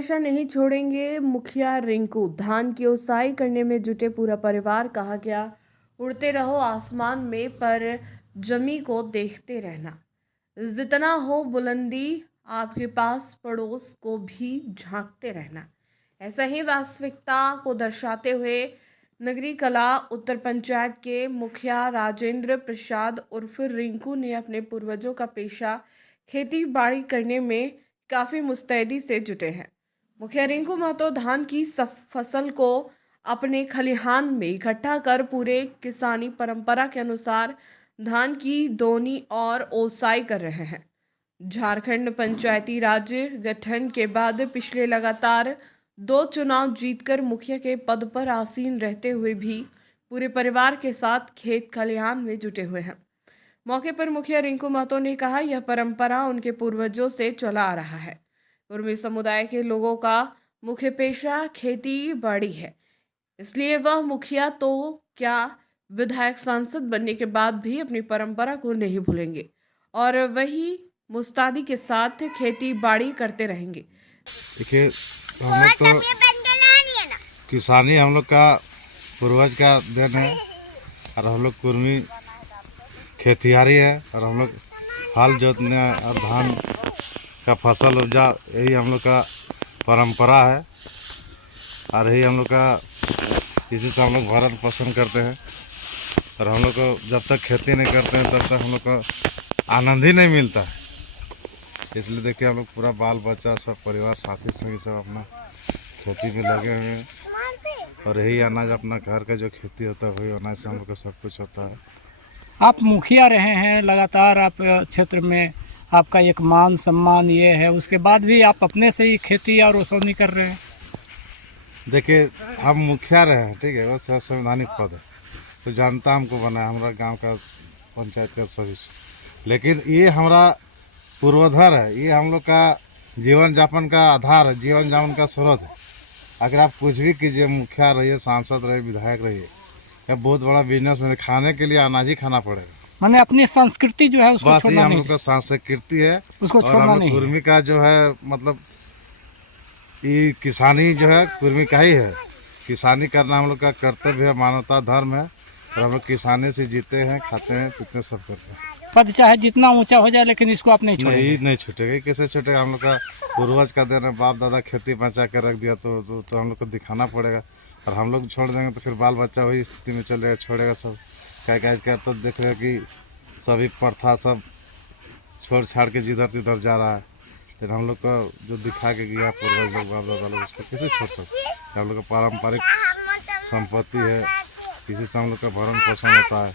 ऐसा नहीं छोड़ेंगे मुखिया रिंकू। धान की ओसाई करने में जुटे पूरा परिवार। कहा गया, उड़ते रहो आसमान में पर जमी को देखते रहना। जितना हो बुलंदी आपके पास, पड़ोस को भी झांकते रहना। ऐसा ही वास्तविकता को दर्शाते हुए नगरी कला उत्तर पंचायत के मुखिया राजेंद्र प्रसाद उर्फ रिंकू ने अपने पूर्वजों का पेशा खेती बाड़ी करने में काफ़ी मुस्तैदी से जुटे हैं। मुखिया रिंकू महतो धान की फसल को अपने खलिहान में इकट्ठा कर पूरे किसानी परंपरा के अनुसार धान की दोनी और ओसाई कर रहे हैं। झारखंड पंचायती राज गठन के बाद पिछले लगातार 2 चुनाव जीतकर मुखिया के पद पर आसीन रहते हुए भी पूरे परिवार के साथ खेत खलिहान में जुटे हुए हैं। मौके पर मुखिया रिंकू महतो ने कहा, यह परंपरा उनके पूर्वजों से चला आ रहा है। कुर्मी समुदाय के लोगों का मुख्य पेशा खेती बाड़ी है, इसलिए वह मुखिया तो क्या विधायक सांसद बनने के बाद भी अपनी परंपरा को नहीं भूलेंगे और वही मुस्तादी के साथ खेती बाड़ी करते रहेंगे। देखिए, हम लोग तो किसानी हम लोग का पूर्वज का देन है और हम लोग कुर्मी खेतियारी है और हम लोग हल जोतने और धान का फसल उपजा, यही हम लोग का परंपरा है और यही हम लोग का इसी से हम लोग भरण पोषण करते हैं। और हम लोग को जब तक खेती नहीं करते हैं तब तक हम लोग को आनंद ही नहीं मिलता है। इसलिए देखिए, हम लोग पूरा बाल बच्चा सब परिवार साथी संगी सब अपना खेती में लगे हुए हैं और यही अनाज अपना घर का जो खेती होता है वही अनाज से हम लोग का सब कुछ होता है। आप मुखिया रहे हैं लगातार, आप क्षेत्र में आपका एक मान सम्मान ये है, उसके बाद भी आप अपने से ही खेती और ओसौनी कर रहे हैं। देखिए, हम मुखिया रहे हैं, ठीक है, वो सब संवैधानिक पद है, तो जनता हमको बनाया, हमारा गांव का पंचायत का सदस्य, लेकिन ये हमारा पूर्वाधार है, ये हम लोग का जीवन यापन का आधार है, जीवन यापन का स्रोत है। अगर आप कुछ भी कीजिए, मुखिया रहिए, सांसद रहिए, विधायक रहिए या बहुत बड़ा बिजनेस में, खाने के लिए अनाज ही खाना पड़ेगा। मैंने अपनी संस्कृति जो है उसको छोड़ना नहीं, हम लोग का संस्कृति है, उसको छोड़ना नहीं। कुर्मी का जो है मतलब ये किसानी जो है कुर्मी का ही है। किसानी करना हम लोग का कर्तव्य है, मानवता धर्म है और हम लोग किसानी से जीते हैं, खाते हैं, पीते सब करते हैं। पद चाहे जितना ऊंचा हो जाए लेकिन इसको आप नहीं छोड़ेंगे। नहीं छूटेगा, कैसे छूटेगा? हम लोग का पूर्वज का देना, बाप दादा खेती बचा कर रख दिया तो हम लोग को दिखाना पड़ेगा। और हम लोग छोड़ देंगे तो फिर बाल बच्चा वही स्थिति में चलेगा, छोड़ेगा सब क्या कर। तो देख रहे कि सभी प्रथा सब छोड़ छाड़ के जिधर तिधर जा रहा है। फिर हम लोग का जो दिखा के गया पूर्वज लोग, बाप दादा लोग, उसको कैसे छोड़ सकते? हम लोग का पारंपरिक संपत्ति है, इसी से हम लोग का भरण पोषण होता है।